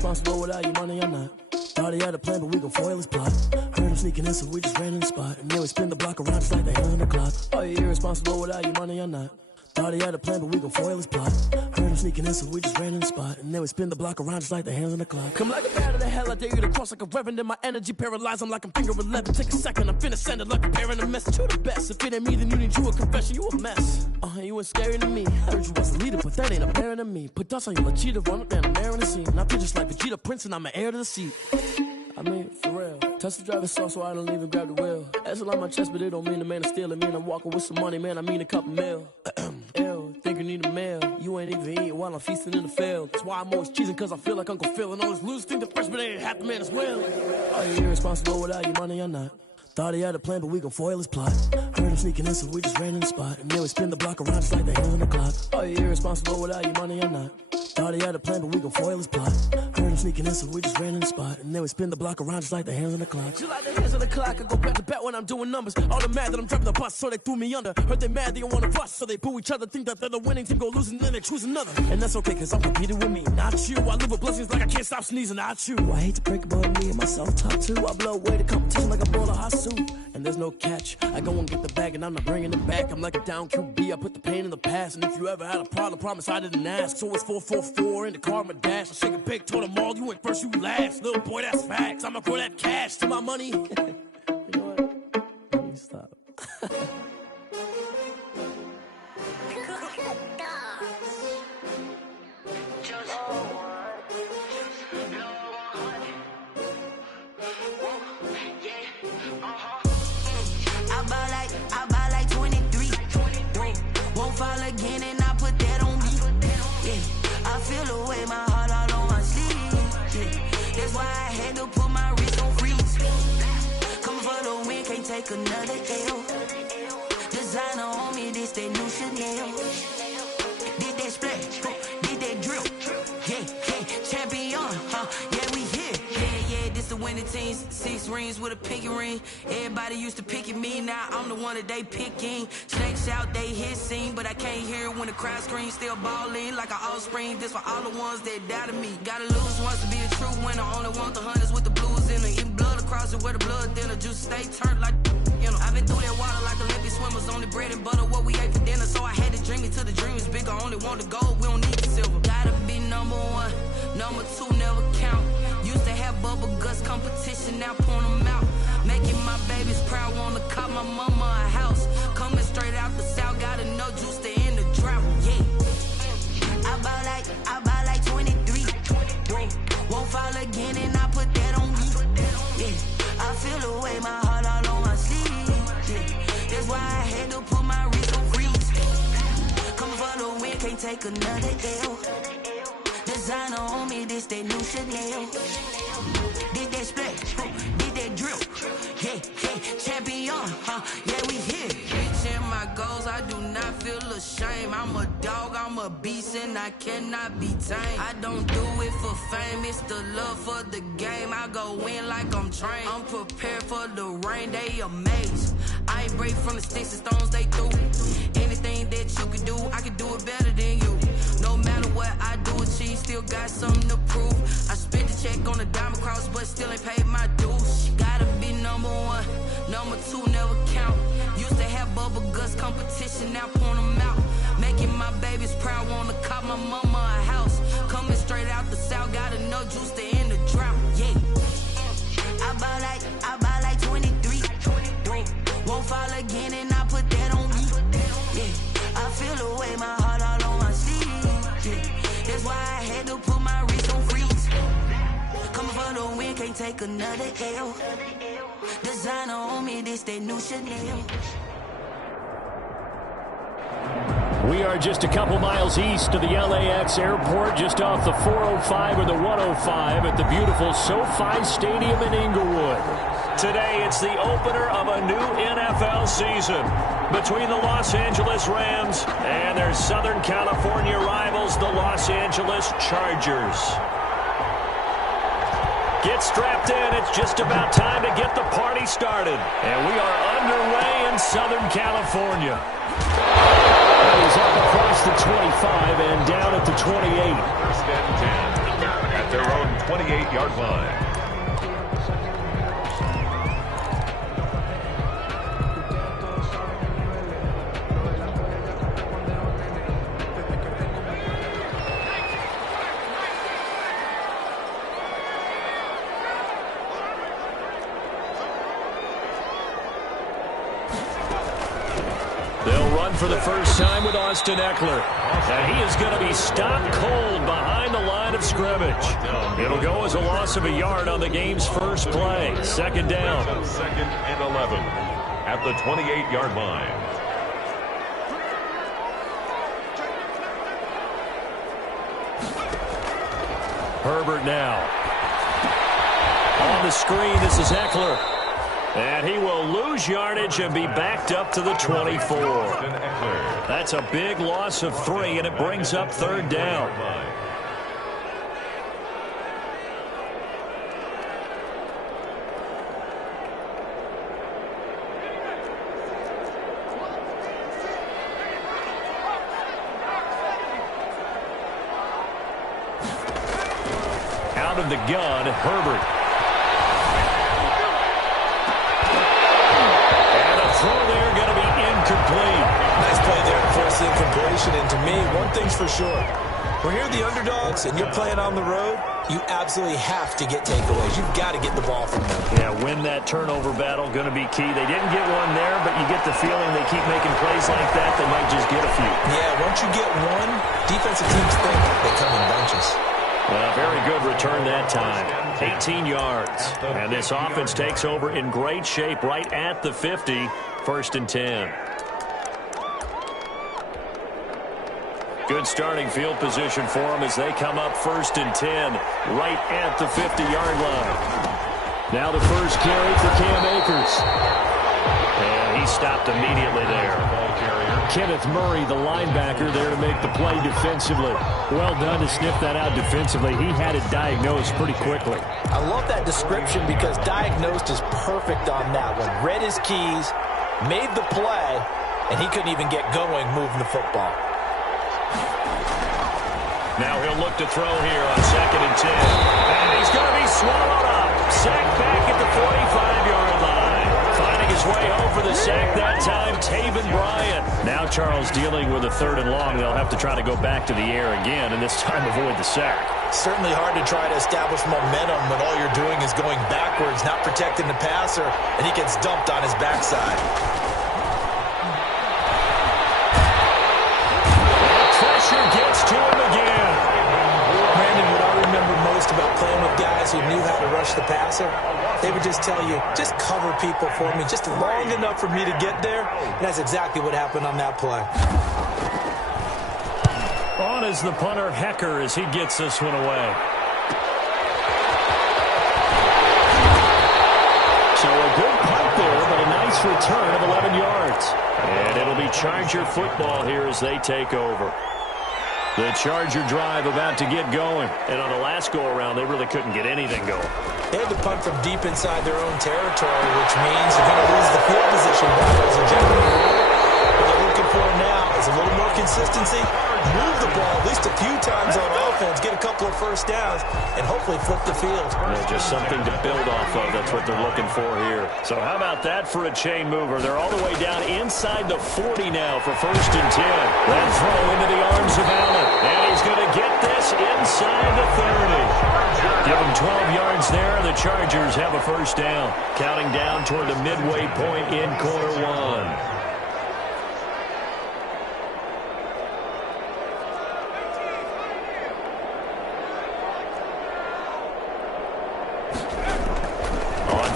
irresponsible without your money or not. Thought he had a plan, but we gon' foil his plot. Heard him sneaking in, so we just ran in the spot. And then we spin the block around just like the hands on the clock. Are you irresponsible without your money or not? Thought he had a plan, but we gon' foil his plot. Heard him sneaking in, so we just ran in the spot. And then we spin the block around just like the hands on the clock. Come like a bat of the hell, I dare you to cross like a reverend. In my energy paralyzed, I'm like I'm finger 11. Take a second, I'm finna send it like a parent a message. You the best, if it ain't me, then you need you a confession. You a mess, you ain't scary to me. Heard you was a leader, but that ain't apparent to me. Put dust on you, Cheetah, run up down the air in the scene. And I feel just like Vegeta Prince, and I'm an heir to the seat. I mean, for real. Touch the driver's sauce so I don't even grab the wheel. That's on my chest, but it don't mean the man is stealing. Mean I'm walking with some money, man, I mean a couple mil. Ew, think you need a meal. You ain't even eating while I'm feasting in the field. That's why I'm always cheesing, cause I feel like Uncle Phil. And all those losers think the freshman ain't half the man as well. Are you irresponsible without your money or not? Thought he had a plan, but we gon' foil his plot. Heard him sneaking in, so we just ran in the spot. And then we spin the block around just like the hands on the clock. Are you irresponsible without your money or not? Thought he had a plan, but we gon' foil his plot. Heard him sneaking in, so we just ran in the spot. And then we spin the block around just like the hands on the clock. Just like the hands on the clock, I go back to back when I'm doing numbers. All the mad that I'm driving the bus, so they threw me under. Heard they mad, they don't wanna bust, so they boo each other. Think that they're the winning team, go losing, then they choose another. And that's okay, cause I'm competing with me, not you. I live with blessings like I can't stop sneezing, not you. I hate to break it, but me and myself top two. I blow away the competition like I bought a hot suit. And there's no catch, I go and get the bag and I'm not bringing it back. I'm like a down QB, I put the pain in the past. And if you ever had a problem, promise I didn't ask. So it's 444 in the car, my dash. I shake a big, told them all, you went first, you last. Little boy, that's facts, I'ma throw that cash to my money. You know what? Let me stop. I buy like 23. Won't fall again and I put that on me. Yeah, I feel the way, my heart all on my sleeve. Yeah, that's why I had to put my wrist on freeze. Coming for the win, can't take another L. Designer on me, this that new Chanel. Did that splash, did that drill. Yeah, champion, yeah, we here. Yeah, this the winning teams. 6 rings with a pinky ring. Everybody used to pick at me, now I'm the one that they picking. Snakes out, they hissing, but I can't hear it when the crowd screams. Still balling like an offspring. This for all the ones that doubted me. Gotta lose once to be a true winner. Only want the hunters with the blues in it. Eating blood across it where the blood thinner. Juice stay turned like, you know. I've been through that water like Olympic swimmers. Only bread and butter, what we ate for dinner. So I had to dream it till the dream is bigger. Only want the gold, we don't need the silver. Gotta be number 1, number 2 never count. Used to have bubble guts competition, now point them out. Making my babies proud, wanna call my mama a house. Coming straight out the south, gotta know juice to end the drought. Yeah, I buy like 23. Won't fall again and I put that on me. Yeah, I feel the way, my heart all on my sleeve. Yeah, that's why I had to put my wrist on freeze. Coming for the win, can't take another L. Designer on me, this that new Chanel. Did that splash, did that drill. Yeah, champion, yeah, we here. Reaching my goals, I do not feel ashamed. I'm a dog, I'm a beast, and I cannot be tamed. I don't do it for fame, it's the love for the game. I go in like I'm trained. I'm prepared for the rain, they amazed. I ain't break from the sticks and stones they threw. Anything that you can do, I can do it better than you. No matter what I do, achieve, still got something to prove. I spent the check on the diamond cross, but still ain't paid my dues. Gotta be number 1, number 2 never count. Used to have bubble guts competition, now point them out. Making my babies proud, wanna call my mama a house. Coming straight out the south, gotta know juice to end the drought. Yeah, I buy like 23. Won't fall again and I put that on me. Yeah, I feel the way, my heart all on my sleeve. Yeah, that's why I had to put my wrist on freeze. Coming for the win, can't take another L. Designer on me, this that new Chanel. We are just a couple miles east of the LAX airport, just off the 405 or the 105 at the beautiful SoFi Stadium in Inglewood. Today, it's the opener of a new NFL season between the Los Angeles Rams and their Southern California rivals, the Los Angeles Chargers. Get strapped in. It's just about time to get the party started. And we are underway in Southern California. He's up across the 25 and down at the 28. First and 10 at their own 28-yard line. They'll run for the first time with Austin Eckler. And he is going to be stopped cold behind the line of scrimmage. It'll go as a loss of a yard on the game's first play. Second down. Second and 11 at the 28-yard line. Herbert now. On the screen, this is Eckler. And he will lose yardage and be backed up to the 24. That's a big loss of 3, and it brings up third down. Out of the gun, Herbert. Throw there going to be incomplete. Nice play there to force the incompletion. And to me, one thing's for sure. When you're the underdogs and you're playing on the road, you absolutely have to get takeaways. You've got to get the ball from them. Yeah, win that turnover battle, going to be key. They didn't get one there, but you get the feeling they keep making plays like that, they might just get a few. Yeah, once you get one, defensive teams think they come in bunches. Well, very good return that time. 18 yards. And this offense takes over in great shape right at the 50. First and 10. Good starting field position for them as they come up first and 10 right at the 50-yard line. Now the first carry for Cam Akers. And he stopped immediately there. Kenneth Murray, the linebacker, there to make the play defensively. Well done to sniff that out defensively. He had it diagnosed pretty quickly. I love that description because diagnosed is perfect on that one. Read his keys, made the play, and he couldn't even get going moving the football. Now he'll look to throw here on second and 10. And he's going to be swallowed up. Sacked back at the 45-yard line. Finding his way home for the sack that time, Taven Bryan. Now Charles dealing with a third and long. They'll have to try to go back to the air again, and this time avoid the sack. Certainly hard to try to establish momentum when all you're doing is going backwards, not protecting the passer, and he gets dumped on his backside. Pressure gets to him again. Brandon, what I remember most about playing with guys who knew how to rush the passer, they would just tell you, just cover people for me, just long enough for me to get there. And that's exactly what happened on that play. On is the punter, Hecker, as he gets this one away. So a good punt there, but a nice return of 11 yards. And it'll be Charger football here as they take over. The Charger drive about to get going. And on the last go-around, they really couldn't get anything going. They had to punt from deep inside their own territory, which means you're going to lose the field position battles in general. What they're looking for now is a little more consistency, move the ball at least a few times on offense, get a couple of first downs, and hopefully flip the field. Yeah, just something to build off of. That's what they're looking for here. So how about that for a chain mover? They're all the way down inside the 40 now for first and 10. Then throw into the arms of Allen. And he's going to get this inside the 30. Give him 12 yards there, and the Chargers have a first down. Counting down toward the midway point in quarter one.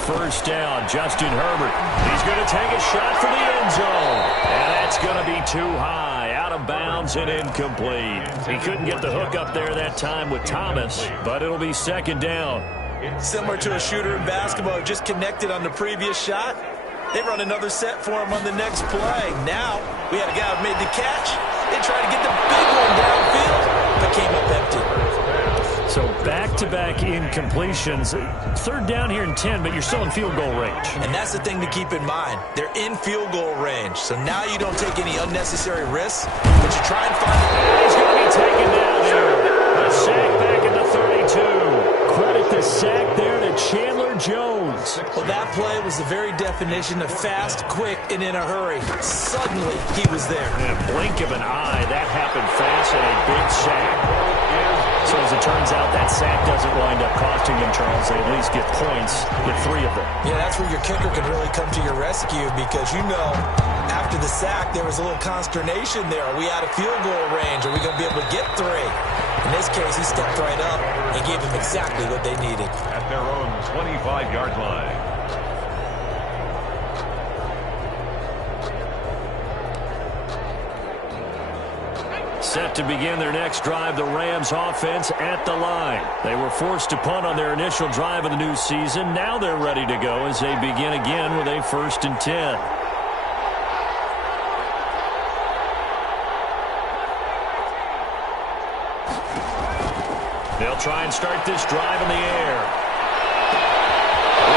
First down, Justin Herbert. He's going to take a shot for the end zone. And that's going to be too high, out of bounds and incomplete. He couldn't get the hook up there that time with Thomas, but it'll be second down. Similar to a shooter in basketball, just connected on the previous shot. They run another set for him on the next play. Now, we had a guy who made the catch. They tried to get the big one downfield, but came up empty. So back-to-back incompletions. Third down here in 10, but you're still in field goal range. And that's the thing to keep in mind. They're in field goal range. So now you don't take any unnecessary risks, but you try and find it. He's going to be taken down there. A sack back at the 32. Jones. Well, that play was the very definition of fast, quick, and in a hurry. Suddenly, he was there. In a blink of an eye, that happened fast and a big sack. So as it turns out, that sack doesn't wind up costing them, Charles. They at least get points, get 3 of them. Yeah, that's where your kicker can really come to your rescue because, after the sack, there was a little consternation there. Are we out of field goal range? Are we going to be able to get 3? In this case, he stepped right up and gave them exactly what they needed. At their own 25-yard line. Set to begin their next drive, the Rams offense at the line. They were forced to punt on their initial drive of the new season. Now they're ready to go as they begin again with a 1st and 10. They'll try and start this drive in the air.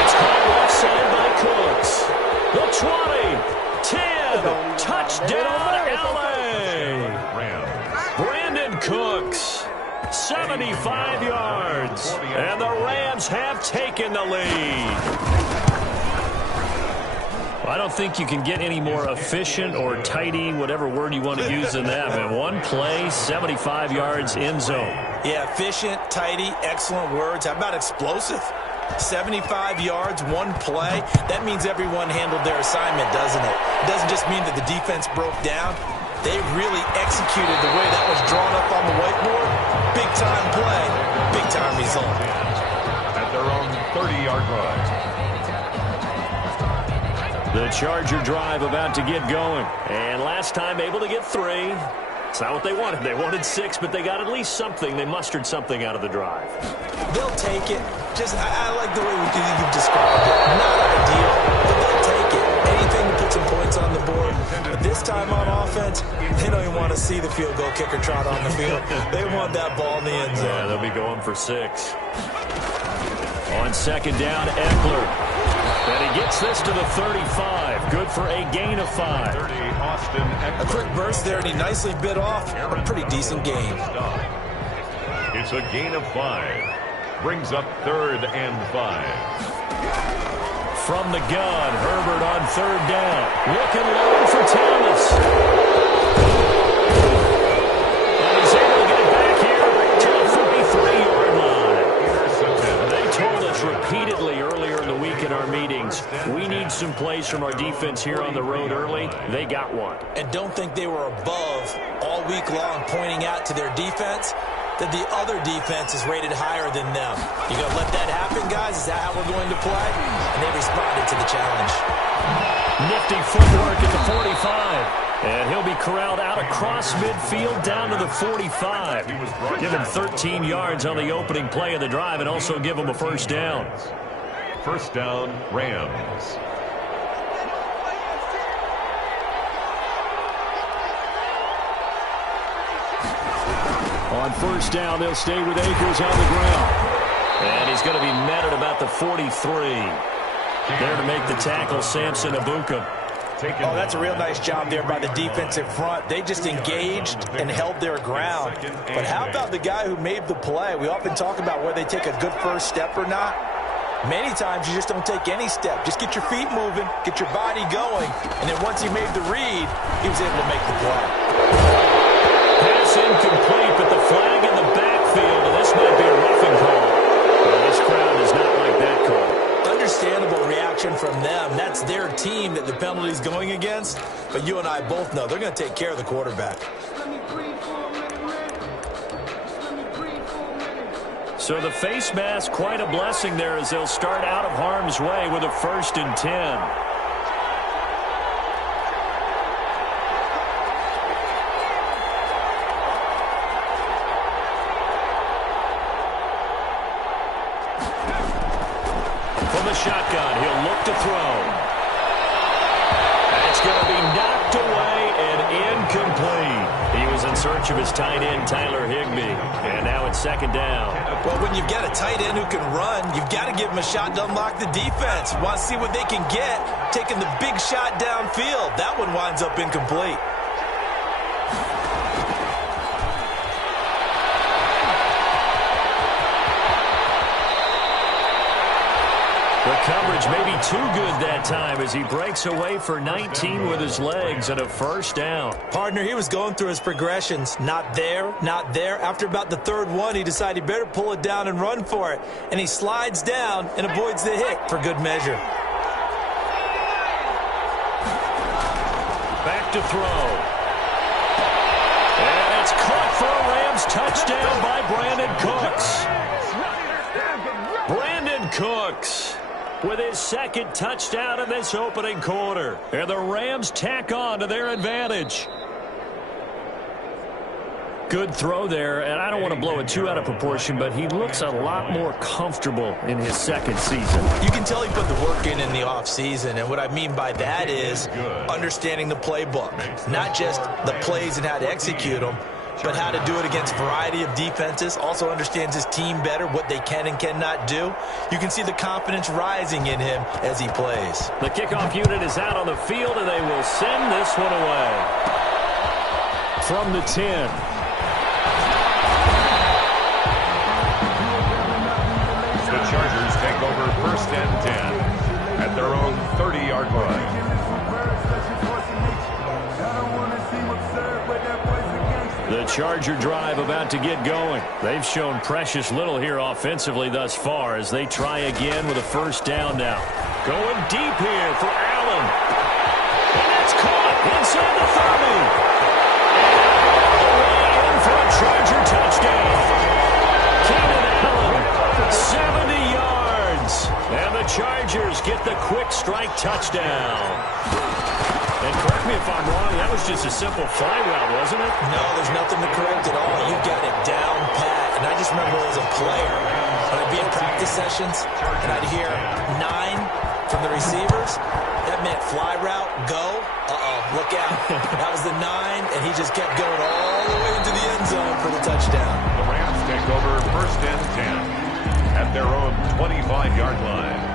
It's caught left side by Cooks. The 20, 10, touchdown LA. Brandon Cooks, 75 yards, and the Rams have taken the lead. I don't think you can get any more efficient or tidy, whatever word you want to use in that. Man, one play, 75 yards, end zone. Yeah, efficient, tidy, excellent words. How about explosive? 75 yards, one play. That means everyone handled their assignment, doesn't it? It doesn't just mean that the defense broke down. They really executed the way that was drawn up on the whiteboard. Big-time play, big-time result. At their own 30-yard line. The Charger drive about to get going. And last time able to get 3. It's not what they wanted. They wanted 6, but they got at least something. They mustered something out of the drive. They'll take it. I like the way you've described it. Not ideal, but they'll take it. Anything to put some points on the board. But this time on offense, they don't even want to see the field goal kicker trot on the field. They want that ball in the end zone. Yeah, they'll be going for 6. On 2nd down, Eckler. And he gets this to the 35. Good for a gain of 5. 30, Austin Eckler. A quick burst there, and he nicely bit off a pretty decent gain. It's a gain of 5. Brings up 3rd and 5. From the gun, Herbert on 3rd down. Looking long for Thomas. And he's able to get it back here to the 43-yard line. They told us repeatedly earlier in the week in our meetings, we need some plays from our defense here on the road early. They got one. And don't think they were above all week long pointing out to their defense that the other defense is rated higher than them. You going to let that happen, guys? Is that how we're going to play? And they responded to the challenge. Nifty footwork at the 45. And he'll be corralled out across midfield down to the 45. Give him 13 yards on the opening play of the drive and also give him a 1st down. 1st down, Rams. On 1st down, they'll stay with Akers on the ground. And he's going to be met at about the 43. There to make the tackle, Samson Abuka. Oh, that's a real nice job there by the defensive front. They just engaged and held their ground. But how about the guy who made the play? We often talk about whether they take a good first step or not. Many times you just don't take any step. Just get your feet moving, get your body going, and then once he made the read, he was able to make the play. Pass incomplete, but the flag in the backfield, and this might be a roughing call. Well, this crowd does not like that call. Understandable reaction from them. That's their team that the penalty's going against. But you and I both know they're going to take care of the quarterback. So the face mask, quite a blessing there as they'll start out of harm's way with a 1st and 10. Shotgun, he'll look to throw. It's going to be knocked away and incomplete. He was in search of his tight end, Tyler Higbee. And now it's 2nd down. Well, when you've got a tight end who can run, you've got to give him a shot to unlock the defense. Want to see what they can get, taking the big shot downfield. That one winds up incomplete. coverage may be too good that time as he breaks away for 19 with his legs and a first down. Partner, he was going through his progressions. Not there, not there. After about the third one, he decided he better pull it down and run for it. And he slides down and avoids the hit for good measure. Back to throw. And it's caught for a Rams touchdown by Brandon Cooks. Brandon Cooks with his second touchdown in this opening quarter. And the Rams tack on to their advantage. Good throw there, and I don't want to blow it too out of proportion, but he looks a lot more comfortable in his second season. You can tell he put the work in the offseason, and what I mean by that is understanding the playbook. Not just the plays and how to execute them, but how to do it against a variety of defenses. Also understands his team better, what they can and cannot do. You can see the confidence rising in him as he plays. The kickoff unit is out on the field, and they will send this one away. From the 10. The Chargers take over first and 10 at their own 30-yard line. The Charger drive about to get going. They've shown precious little here offensively thus far as they try again with a first down now. Going deep here for Allen. And it's caught inside the 30. And all the way in for a Charger touchdown. Keenan Allen, 70 yards. And the Chargers get the quick strike touchdown. And correct me if I'm wrong, that was just a simple fly route, wasn't it? No, there's nothing to correct at all. You've got it down pat. And I just remember as a player, when I'd be in practice sessions, and I'd hear 9 from the receivers, that meant fly route, go, look out. That was the 9, and he just kept going all the way into the end zone for the touchdown. The Rams take over first and 10 at their own 25-yard line.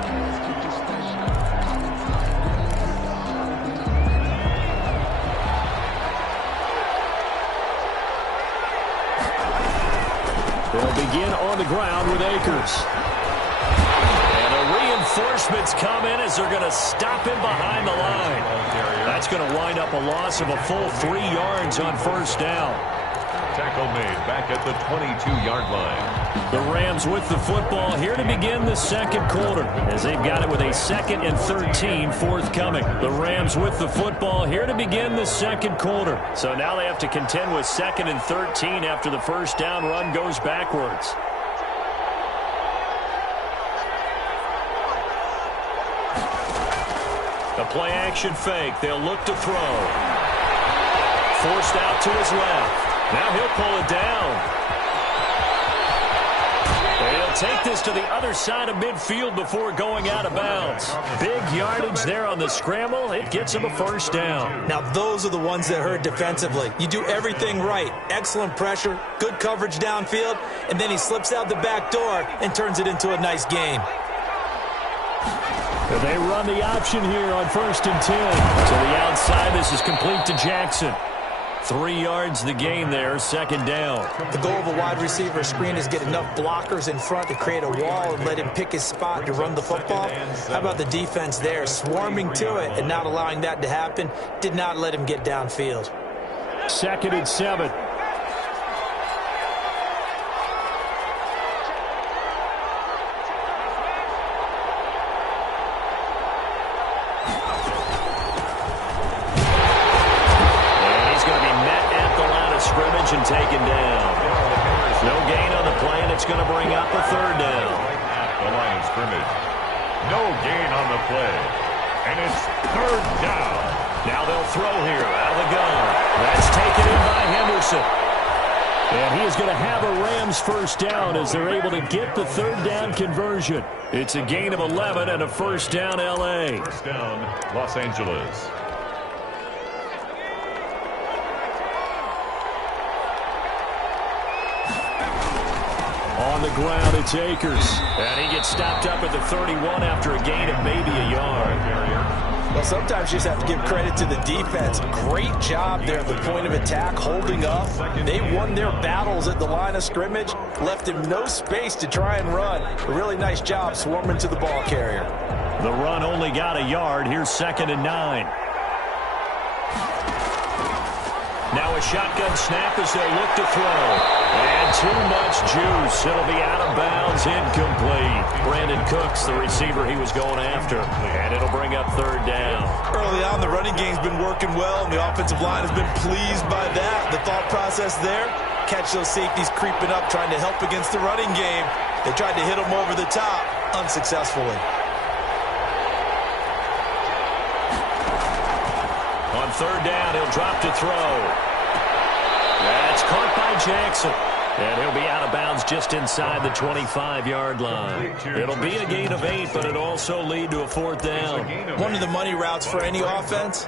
They'll begin on the ground with Akers. And the reinforcements come in as they're going to stop him behind the line. That's going to wind up a loss of a full 3 yards on first down. Tackle made back at the 22-yard line. The Rams with the football here to begin the second quarter as they've got it with a 2nd and 13 forthcoming. The Rams with the football here to begin the second quarter. So now they have to contend with 2nd and 13 after the first down run goes backwards. A play action fake. They'll look to throw. Forced out to his left. Now he'll pull it down. He'll take this to the other side of midfield before going out of bounds. Big yardage there on the scramble. It gets him a first down. Now those are the ones that hurt defensively. You do everything right. Excellent pressure, good coverage downfield, and then he slips out the back door and turns it into a nice game. They run the option here on 1st and 10. To the outside, this is complete to Jackson. 3 yards the gain there, 2nd down. The goal of a wide receiver screen is get enough blockers in front to create a wall and let him pick his spot to run the football. How about the defense there, swarming to it and not allowing that to happen? Did not let him get downfield. 2nd and 7. And taken down. No gain on the play, and it's going to bring up a 3rd down. At the line of scrimmage. No gain on the play. And it's 3rd down. Now they'll throw here out of the gun. That's taken in by Henderson. And he is going to have a Rams first down as they're able to get the 3rd down conversion. It's a gain of 11 and a first down L.A. First down, Los Angeles. On On the ground, it's Akers. And he gets stopped up at the 31 after a gain of maybe a yard. Well, sometimes you just have to give credit to the defense. Great job there at the point of attack, holding up. They won their battles at the line of scrimmage, left him no space to try and run. A really nice job swarming to the ball carrier. The run only got a yard. Here's 2nd and 9. Now a shotgun snap as they look to throw. And too much juice. It'll be out of bounds, incomplete. Brandon Cooks, the receiver he was going after. And it'll bring up 3rd down. Early on, the running game's been working well, and the offensive line has been pleased by that. The thought process there, catch those safeties creeping up, trying to help against the running game. They tried to hit them over the top, unsuccessfully. On 3rd down, he'll drop to throw. That's caught by Jackson. And he'll be out of bounds just inside the 25-yard line. It'll be a gain of 8, but it'll also lead to a 4th down. One of the money routes for any offense.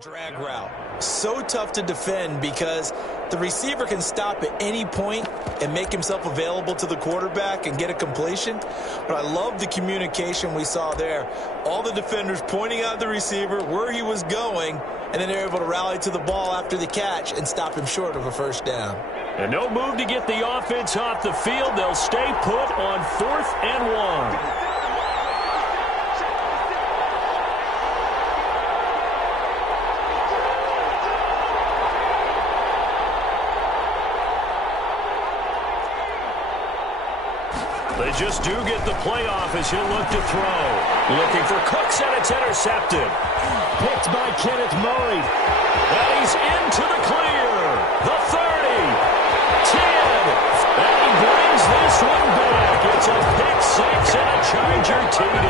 Drag route. So tough to defend because the receiver can stop at any point and make himself available to the quarterback and get a completion. But I love the communication we saw there. All the defenders pointing out the receiver, where he was going, and then they're able to rally to the ball after the catch and stop him short of a 1st down. And no move to get the offense off the field. They'll stay put on 4th and 1. They just do get the playoff as he'll look to throw. Looking for Cooks, and it's intercepted. Picked by Kenneth Murray. And he's into the clear. The 30. 10. And he brings this one back. It's a pick 6 and a Charger TD.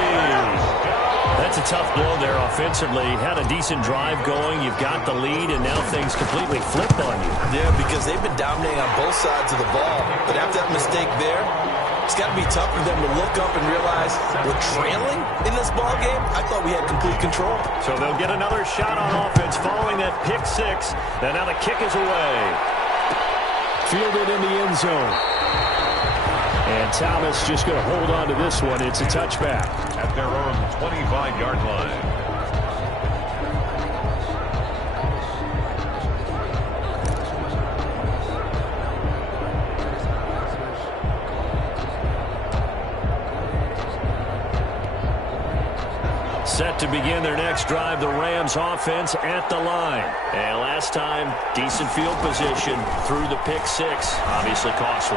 That's a tough blow there offensively. Had a decent drive going. You've got the lead, and now things completely flipped on you. Yeah, because they've been dominating on both sides of the ball. But after that mistake there, it's got to be tough for them to look up and realize we're trailing in this ball game. I thought we had complete control. So they'll get another shot on offense following that pick 6. And now the kick is away. Fielded in the end zone. And Thomas just going to hold on to this one. It's a touchback. At their own 25-yard line. Set to begin their next drive, the Rams offense at the line. And last time, decent field position through the pick 6. Obviously costly.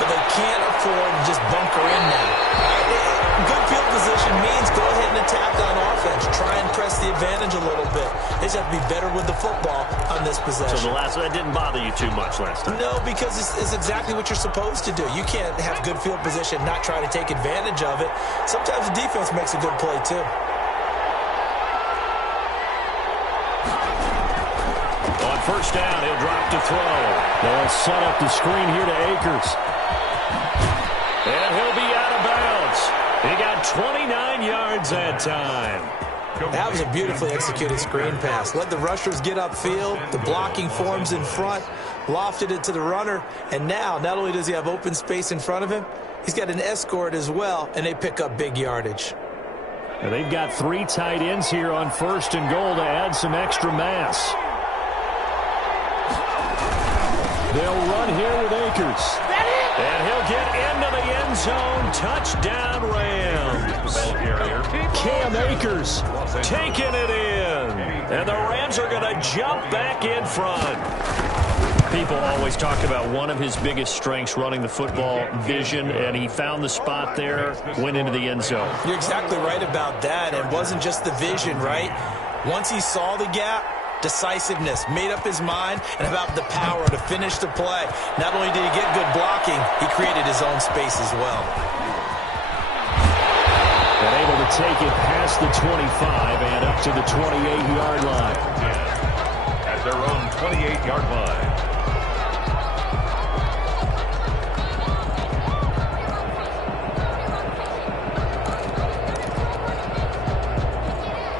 But they can't afford to just bunker in now. Good field position means go ahead and attack on offense. Try and press the advantage a little bit. They just have to be better with the football on this possession. So that didn't bother you too much last time? No, because it's exactly what you're supposed to do. You can't have good field position, not try to take advantage of it. Sometimes the defense makes a good play too. On 1st down, he'll drop to throw. They'll set up the screen here to Akers. And he'll be out of bounds. He got 29 yards that time. That was a beautifully executed screen pass. Let the rushers get upfield. The blocking forms in front. Lofted it to the runner. And now, not only does he have open space in front of him, he's got an escort as well, and they pick up big yardage. Now they've got 3 tight ends here on 1st and goal to add some extra mass. They'll run here with Akers. And he'll get into the end zone. Touchdown, Rams. Cam Akers taking it in. And the Rams are going to jump back in front. People always talk about one of his biggest strengths running the football, vision, and he found the spot there, went into the end zone. You're exactly right about that. It wasn't just the vision, right? Once he saw the gap, decisiveness, made up his mind, and about the power to finish the play. Not only did he get good blocking, he created his own space as well. And able to take it past the 25 and up to the 28-yard line. At their own 28-yard line.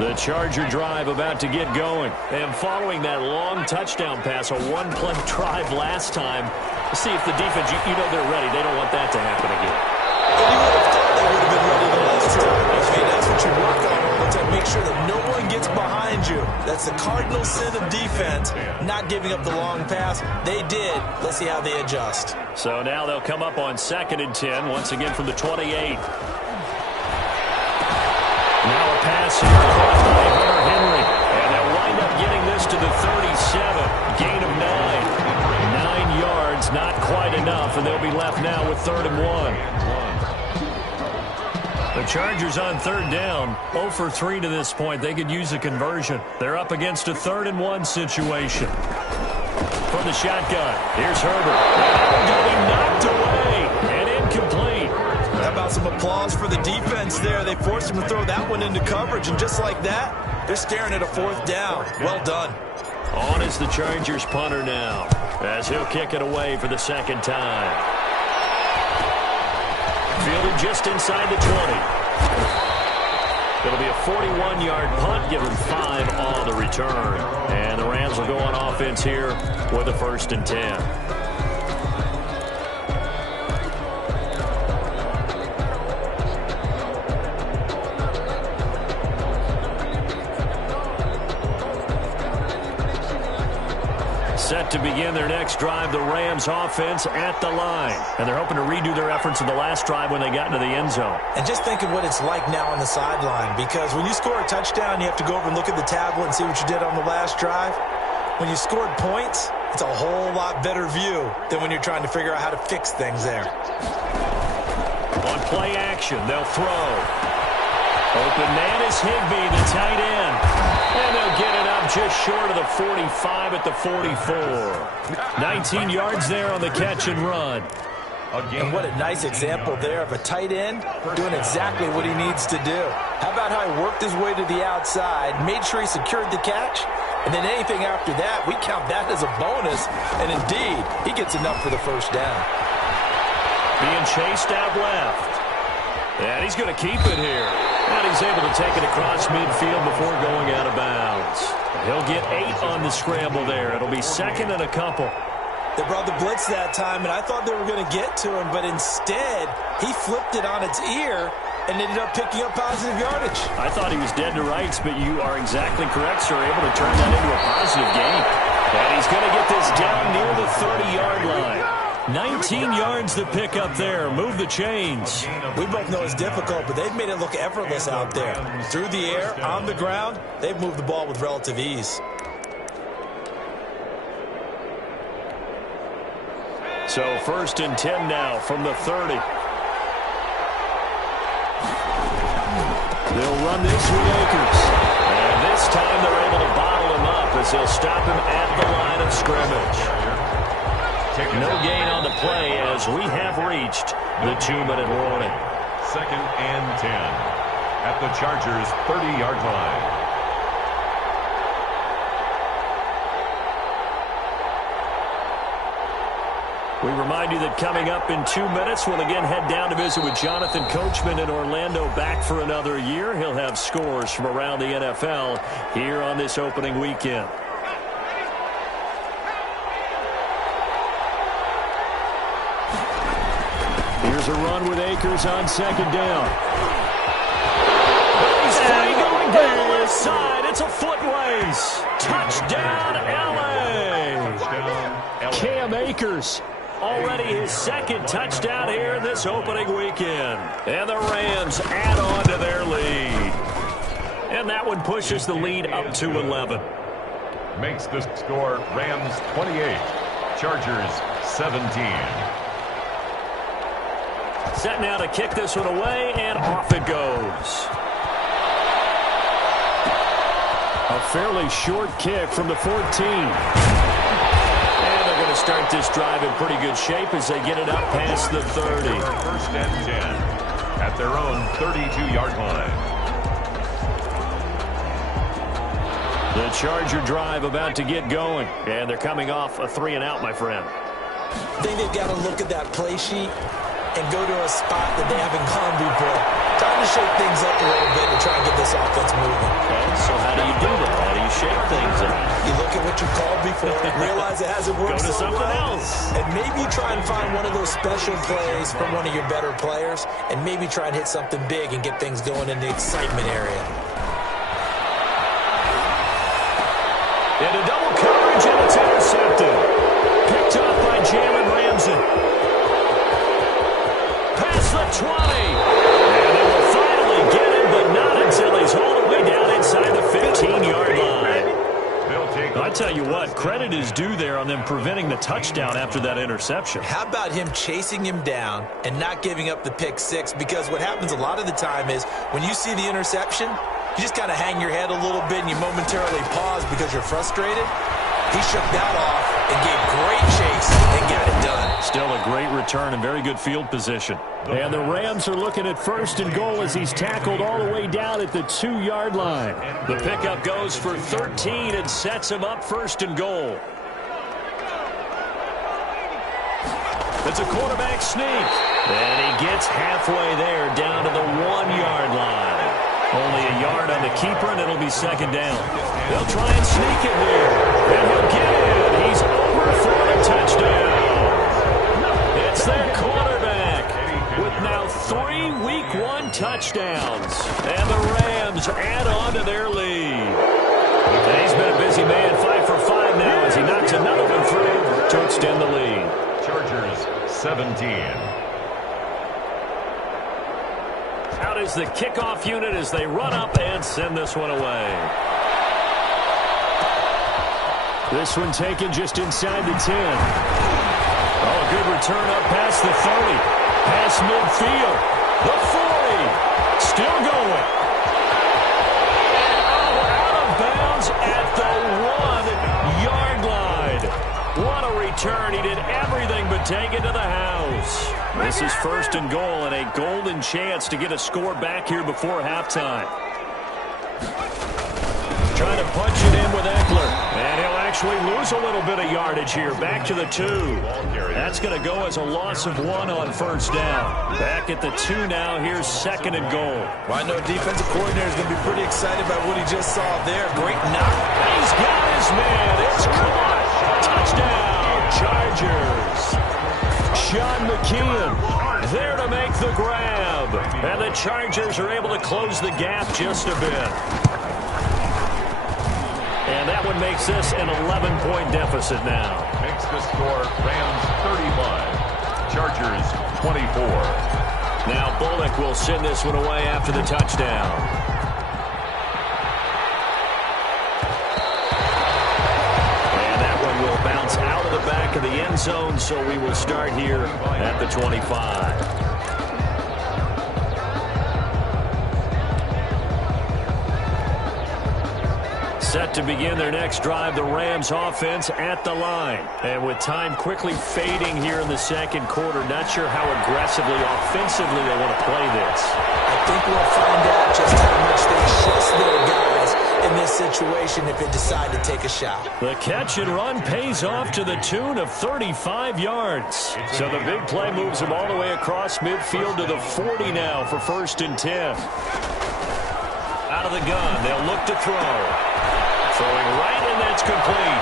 The Charger drive about to get going. And following that long touchdown pass, a one-play drive last time, let's see if the defense, you know they're ready. They don't want that to happen again. Well, you would have thought they would have been ready the last time. I mean, that's what you work on all the time. Make sure that no one gets behind you. That's the cardinal sin of defense, not giving up the long pass. They did. Let's see how they adjust. So now they'll come up on 2nd and 10, once again from the 28. Now a pass here caught by Hunter Henry. And they'll wind up getting this to the 37. Gain of 9. 9 yards, not quite enough, and they'll be left now with 3rd and 1. The Chargers on 3rd down, 0 for 3 to this point. They could use a conversion. They're up against a 3rd and 1 situation. From the shotgun, here's Herbert. Going to be knocked away and incomplete. How about some applause for the defense there? They forced him to throw that one into coverage, and just like that, they're staring at a 4th down. Well done. On is the Chargers punter now, as he'll kick it away for the 2nd time. Fielded just inside the 20. It'll be a 41-yard punt, give him 5 on the return. And the Rams will go on offense here with a 1st and 10. Set to begin their next drive, the Rams offense at the line. And they're hoping to redo their efforts in the last drive when they got into the end zone. And just think of what it's like now on the sideline, because when you score a touchdown, you have to go over and look at the tablet and see what you did on the last drive. When you scored points, it's a whole lot better view than when you're trying to figure out how to fix things there. On play action, they'll throw. Open man is Higbee, the tight end. And they'll get it up just short of the 45 at the 44. 19 yards there on the catch and run. And what a nice example there of a tight end doing exactly what he needs to do. How about how he worked his way to the outside, made sure he secured the catch, and then anything after that, we count that as a bonus. And indeed, he gets enough for the 1st down. Being chased out left. And he's going to keep it here. And he's able to take it across midfield before going out of bounds. He'll get 8 on the scramble there. It'll be 2nd and a couple. They brought the blitz that time, and I thought they were going to get to him, but instead, he flipped it on its ear and ended up picking up positive yardage. I thought he was dead to rights, but you are exactly correct, sir. Able to turn that into a positive gain. And he's going to get this down near the 30-yard line. 19 yards to pick up there. Move the chains. We both know it's difficult, but they've made it look effortless out there. Through the air, on the ground, they've moved the ball with relative ease. So 1st and 10 now from the 30. They'll run this with Akers. And this time they're able to bottle him up as they'll stop him at the line of scrimmage. No gain on the play as we have reached the 2-minute warning. 2nd and 10 at the Chargers' 30-yard line. We remind you that coming up in 2 minutes, we'll again head down to visit with Jonathan Coachman in Orlando, back for another year. He'll have scores from around the NFL here on this opening weekend. Here's a run with Akers on 2nd down. He's free going down the left side. It's a foot race. Touchdown, L.A. Cam Akers. Already his 2nd touchdown here this opening weekend. And the Rams add on to their lead. And that one pushes the lead up to 11. Makes the score Rams 28, Chargers 17. Set now to kick this one away, and off it goes. A fairly short kick from the 14. And they're going to start this drive in pretty good shape as they get it up past the 30. First and 10 at their own 32-yard line. The Charger drive about to get going, and they're coming off a 3-and-out, my friend. I think they've got to look at that play sheet and go to a spot that they haven't gone before. Time to shake things up a little bit to try and get this offense moving. Okay, so how do you do that? How do you shake things up? You look at what you called before, realize it hasn't worked Go to so something well, else. and maybe you try and find one of those special plays from one of your better players, and maybe try and hit something big and get things going in the excitement area. Into double coverage, and it's intercepted. Picked up by Jalen Ramsey. Past the 20. And they will finally get him, but not until he's all the way down inside the 15-yard line. I tell you what, credit is due there on them preventing the touchdown after that interception. How about him chasing him down and not giving up the pick six? Because what happens a lot of the time is when you see the interception, you just kind of hang your head a little bit and you momentarily pause because you're frustrated. He shook that off and gave great chase and got it done. Still a great return and very good field position. And the Rams are looking at first and goal as he's tackled all the way down at the 2-yard line. The pickup goes for 13 and sets him up first and goal. It's a quarterback sneak. And he gets halfway there down to the 1-yard line. Only a yard on the keeper, and it'll be second down. They'll try and sneak it here. And he'll get in. He's over for the touchdown. It's their quarterback with now 3 Week 1 touchdowns. And the Rams add on to their lead. And he's been a busy man, 5 for 5 now as he knocks another one through to extend the lead. Chargers 17. Out is the kickoff unit as they run up and send this one away. This one taken just inside the 10. Oh, a good return up past the 30. Past midfield. The 40. Still going. Oh, out of bounds at the 1-yard line. What a return. He did everything but take it to the house. This is first and goal and a golden chance to get a score back here before halftime. Trying to punch it in with Eckler. And he'll actually lose a little bit of yardage here. Back to the 2. That's going to go as a loss of 1 on first down. Back at the 2 now. Here's second and goal. Well, I know defensive coordinator is going to be pretty excited about what he just saw there. Great knock. He's got his man. It's caught. Touchdown, Chargers. Sean McKeon there to make the grab. And the Chargers are able to close the gap just a bit. And that one makes this an 11-point deficit now. Makes the score Rams 35, Chargers 24. Now Bullock will send this one away after the touchdown. And that one will bounce out of the back of the end zone, so we will start here at the 25. Set to begin their next drive, the Rams offense at the line. And with time quickly fading here in the second quarter, not sure how aggressively, offensively they want to play this. I think we'll find out just how much they trust their guys in this situation if they decide to take a shot. The catch and run pays off to the tune of 35 yards. So the big play moves them all the way across midfield to the 40 now for first and 10. Out of the gun, they'll look to throw. Throwing right, and that's complete.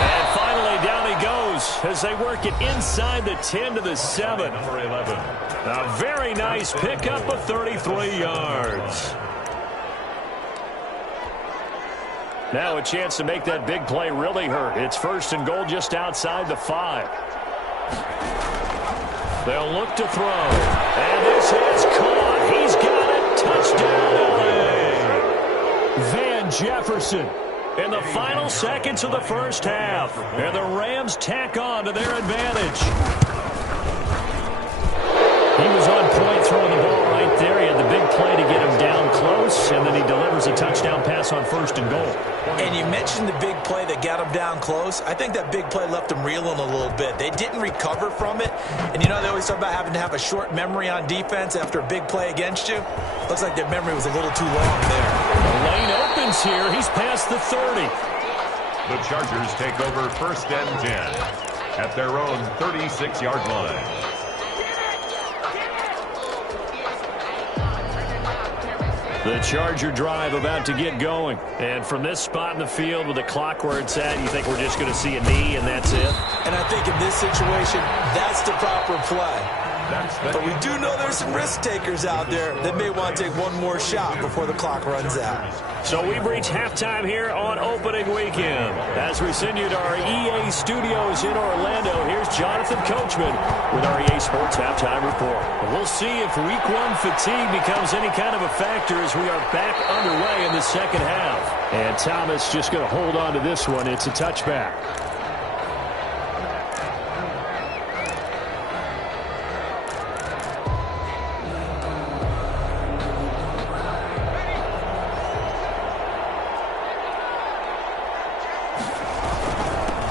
And finally, down he goes as they work it inside the 10 to the 7. Number 11. A very nice pickup of 33 yards. Now a chance to make that big play really hurt. It's first and goal just outside the 5. They'll look to throw. And this is caught. He's got it. Touchdown, LA. Van Jefferson in the final seconds of the first half. And the Rams tack on to their advantage. He was on point throwing the ball right there. He had the big play to get him down close, and then he delivers a touchdown pass on 1st and goal. And you mentioned the big play that got him down close. I think that big play left him reeling a little bit. They didn't recover from it. And, you know, they always talk about having to have a short memory on defense after a big play against you. Looks like their memory was a little too long there. The lane opens here. He's past the 30. The Chargers take over 1st and 10 at their own 36-yard line. The Charger drive about to get going. And from this spot in the field with the clock where it's at, you think we're just going to see a knee and that's it? And I think in this situation, that's the proper play. But we do know there's some risk takers out there that may want to take one more shot before the clock runs out. So we've reached halftime here on opening weekend. As we send you to our EA studios in Orlando, here's Jonathan Coachman with our EA Sports Halftime Report. We'll see if Week 1 fatigue becomes any kind of a factor as we are back underway in the second half. And Thomas just going to hold on to this one. It's a touchback.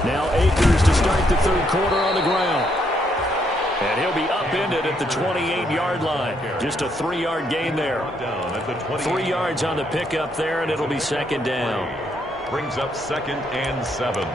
Now Akers to start the third quarter on the ground. And he'll be upended at the 28-yard line. Just a 3-yard gain there. 3 yards on the pickup there, and it'll be 2nd down. Brings up 2nd and 7.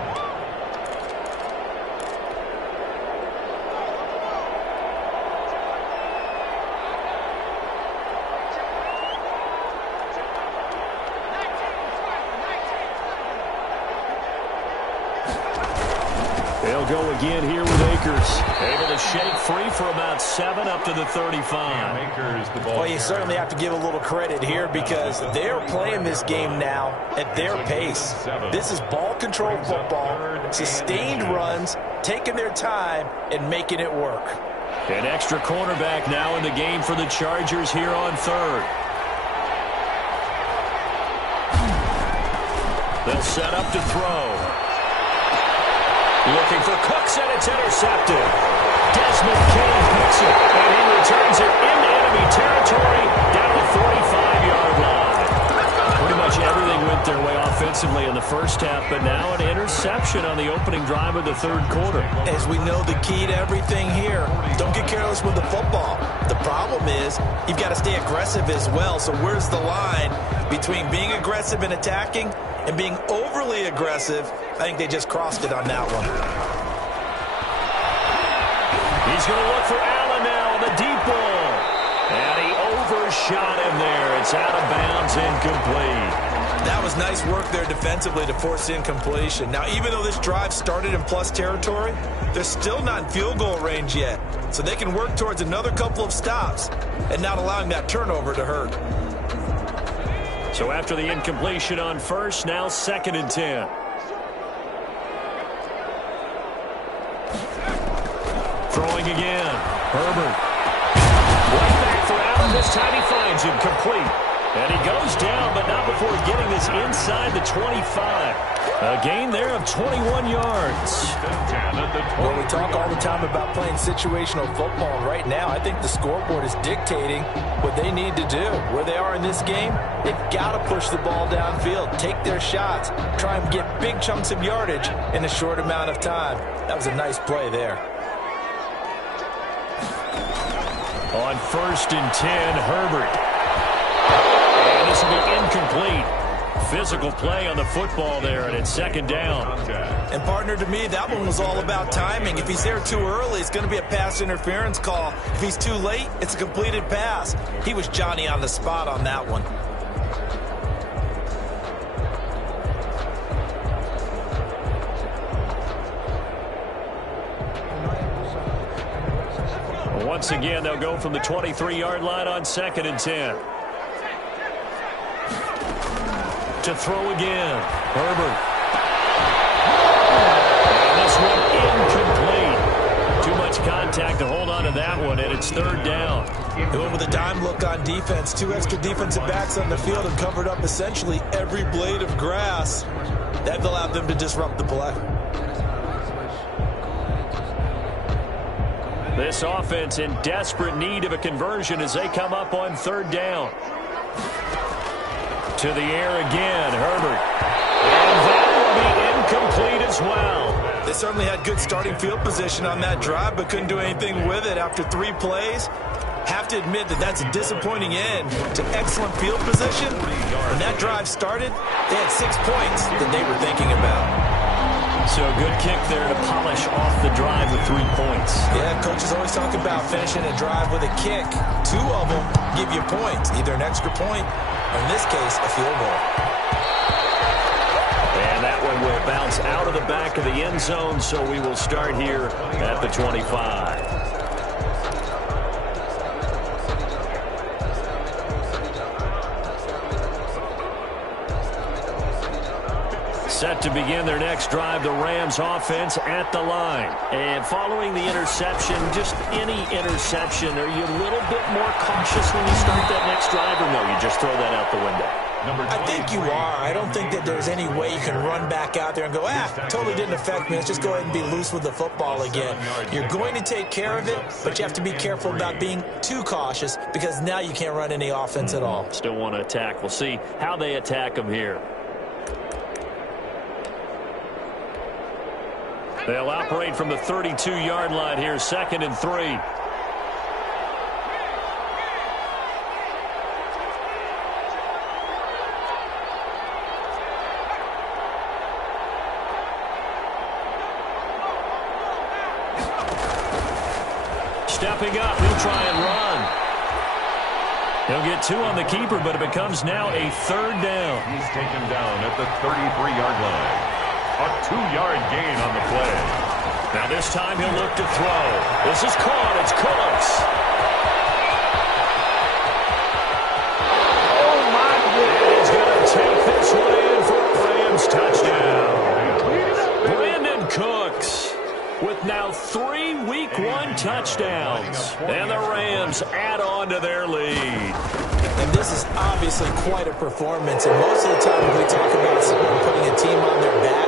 They'll go again here with Akers. Able to shake free for about 7 up to the 35. Well, you certainly have to give a little credit here because they're playing this game now at their pace. This is ball control football, sustained runs, taking their time, and making it work. An extra cornerback now in the game for the Chargers here on 3rd. They'll set up to throw. Looking for Cooks, and it's intercepted. Desmond King picks it, and he returns it into enemy territory down the 45-yard line. Pretty much everything went their way offensively in the first half, but now an interception on the opening drive of the third quarter. As we know, the key to everything here, don't get careless with the football. The problem is you've got to stay aggressive as well, so where's the line between being aggressive and attacking and being overly aggressive? I think they just crossed it on that one. He's going to look for Allen now on the deep ball. And he overshot him there. It's out of bounds, incomplete. That was nice work there defensively to force incompletion. Now, even though this drive started in plus territory, they're still not in field goal range yet. So they can work towards another couple of stops and not allowing that turnover to hurt. So after the incompletion on 1st, now 2nd and 10. Throwing again. Herbert. Right back for Allen. This time he finds him complete. And he goes down, but not before getting this inside the 25. A gain there of 21 yards. Well, we talk all the time about playing situational football. Right now, I think the scoreboard is dictating what they need to do. Where they are in this game, they've got to push the ball downfield, take their shots, try and get big chunks of yardage in a short amount of time. That was a nice play there. On 1st and 10, Herbert. And this will be incomplete. Physical play on the football there, and it's 2nd down. And, partner, to me, that one was all about timing. If he's there too early, it's going to be a pass interference call. If he's too late, it's a completed pass. He was Johnny on the spot on that one. Once again, they'll go from the 23-yard line on 2nd and 10. To throw again. Herbert. And this one incomplete. Too much contact to hold on to that one, and it's 3rd down. They went with a dime look on defense. 2 extra defensive backs on the field and covered up essentially every blade of grass. That allowed them to disrupt the play. This offense in desperate need of a conversion as they come up on third down. To the air again, Herbert. And that will be incomplete as well. They certainly had good starting field position on that drive, but couldn't do anything with it after 3 plays. Have to admit that that's a disappointing end to excellent field position. When that drive started, they had 6 points that they were thinking about. So good kick there to polish off the drive with 3 points. Yeah, coaches always talk about finishing a drive with a kick. 2 of them give you points, either an extra point or, in this case, a field goal. And that one will bounce out of the back of the end zone, so we will start here at the 25. Set to begin their next drive, the Rams offense at the line. And following the interception, just any interception, are you a little bit more cautious when you start that next drive, or no, you just throw that out the window? I think you are. I don't think that there's any way you can run back out there and go, totally didn't affect me. Let's just go ahead and be loose with the football again. You're going to take care of it, but you have to be careful about being too cautious because now you can't run any offense at all. Still want to attack. We'll see how they attack them here. They'll operate from the 32-yard line here, 2nd and 3. Stepping up, he'll try and run. He'll get 2 on the keeper, but it becomes now a 3rd down. He's taken down at the 33-yard line. A 2-yard gain on the play. Now this time he'll look to throw. This is caught. It's Cooks. Oh, my goodness. He's going to take this one in for a Rams touchdown. Brandon Cooks with now 3 Week 1 touchdowns. And the Rams add on to their lead. And this is obviously quite a performance. And most of the time when we talk about someone putting a team on their back,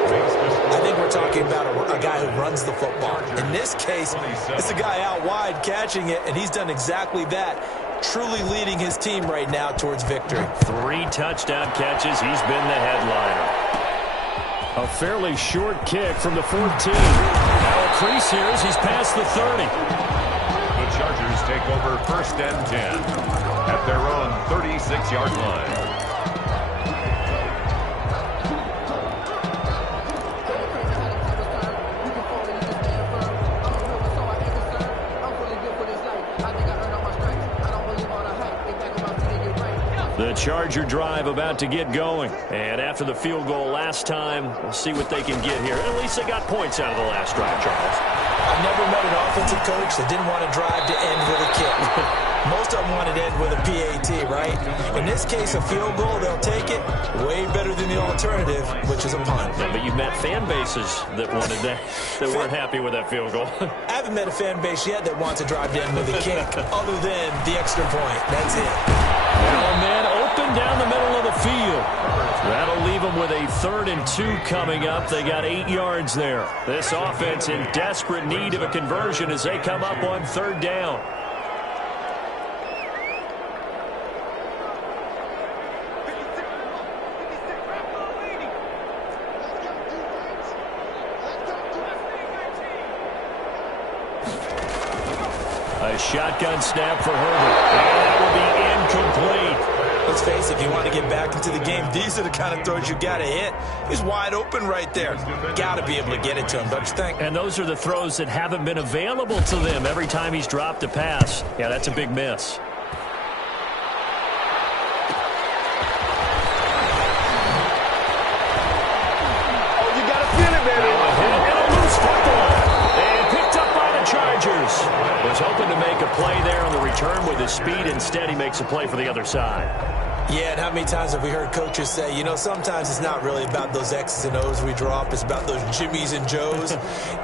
I think we're talking about a guy who runs the football. In this case, it's a guy out wide catching it, and he's done exactly that, truly leading his team right now towards victory. 3 touchdown catches. He's been the headliner. A fairly short kick from the 14. Now a crease here as he's past the 30. The Chargers take over 1st and 10 at their own 36-yard line. The Charger drive about to get going. And after the field goal last time, we'll see what they can get here. At least they got points out of the last drive, Charles. I've never met an offensive coach that didn't want to drive to end with a kick. Most of them wanted to end with a PAT, right? In this case, a field goal, they'll take it. Way better than the alternative, which is a punt. Yeah, but you've met fan bases that wanted that, that weren't happy with that field goal. I haven't met a fan base yet that wants to drive to end with a kick, other than the extra point. That's it. Now a man open down the middle of the field. That'll leave them with a 3rd and 2 coming up. They got 8 yards there. This offense in desperate need of a conversion as they come up on 3rd down. A shotgun snap for Herbert. And that will be incomplete. Let's face it, if you want to get back into the game, these are the kind of throws you got to hit. He's wide open right there. Got to be able to get it to him, don't you think? And those are the throws that haven't been available to them every time he's dropped a pass. Yeah, that's a big miss. Oh, you got to feel it, baby. And a loose football. And picked up by the Chargers. Was hoping to make a play there on the return with his speed. Instead, he makes a play for the other side. Yeah, and how many times have we heard coaches say, you know, sometimes it's not really about those X's and O's we drop. It's about those Jimmies and Joes.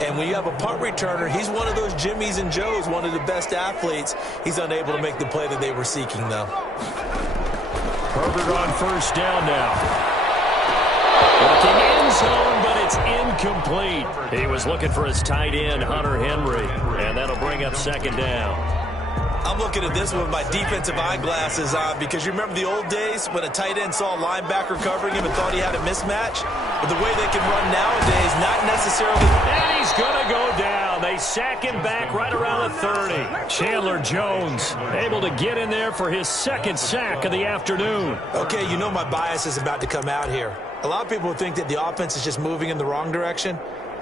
And when you have a punt returner, he's one of those Jimmies and Joes, one of the best athletes. He's unable to make the play that they were seeking, though. Herbert on 1st down now. Looking end zone, but it's incomplete. He was looking for his tight end, Hunter Henry, and that'll bring up second down. I'm looking at this one with my defensive eyeglasses on because you remember the old days when a tight end saw a linebacker covering him and thought he had a mismatch? But the way they can run nowadays, not necessarily. And he's going to go down. They sack him back right around the 30. Chandler Jones able to get in there for his second sack of the afternoon. Okay, you know my bias is about to come out here. A lot of people would think that the offense is just moving in the wrong direction.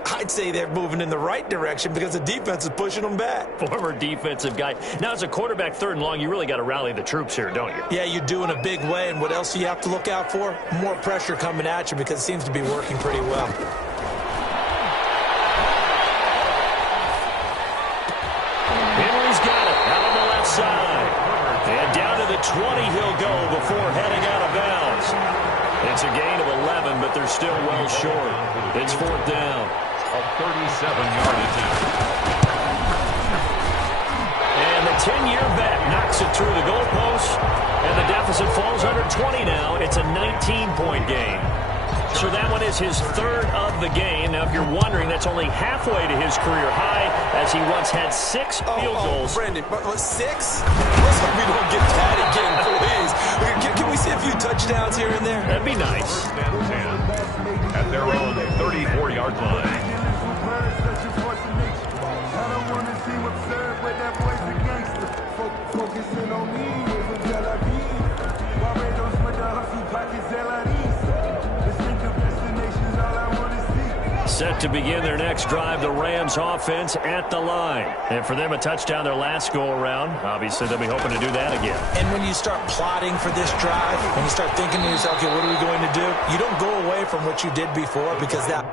I'd say they're moving in the right direction because the defense is pushing them back. Former defensive guy. Now, as a quarterback, third and long, you really got to rally the troops here, don't you? Yeah, you do in a big way. And what else do you have to look out for? More pressure coming at you because it seems to be working pretty well. Henry's got it out on the left side. And down to the 20 he'll go before heading out of bounds. It's a gain of 11, but they're still well short. It's fourth down. A 37-yard attempt. And the 10-year bet knocks it through the goalpost, and the deficit falls under 20 now. It's a 19-point game. So that one is his third of the game. Now, if you're wondering, that's only halfway to his career high, as he once had 6 field goals. Brendan, but 6? Let's hope we don't get that again, please. Can we see a few touchdowns here and there? That'd be nice. At their own 34-yard line. Set to begin their next drive, the Rams offense at the line. And for them, a touchdown their last go-around. Obviously, they'll be hoping to do that again. And when you start plotting for this drive, when you start thinking to yourself, okay, what are we going to do? You don't go away from what you did before because that...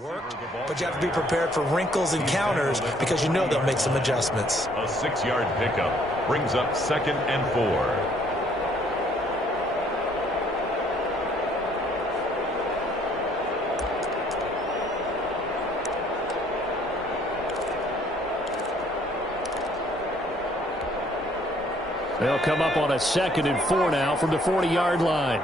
worked, but you have to be prepared for wrinkles and counters because you know they'll make some adjustments. A 6-yard pickup brings up 2nd and 4. They'll come up on a 2nd and 4 now from the 40-yard line.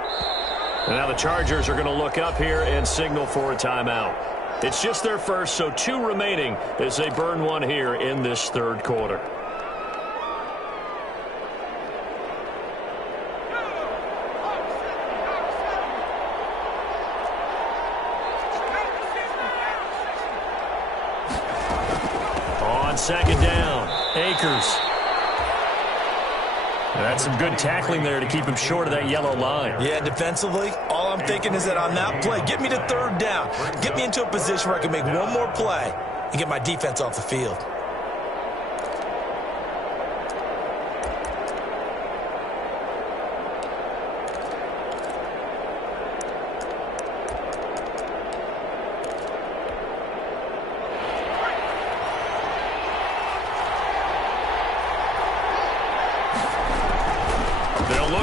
And now the Chargers are going to look up here and signal for a timeout. It's just their first, so 2 remaining as they burn one here in this third quarter. On 2nd down, Akers. That's some good tackling there to keep him short of that yellow line. Yeah, defensively, all I'm thinking is that on that play, get me to 3rd down. Get me into a position where I can make one more play and get my defense off the field.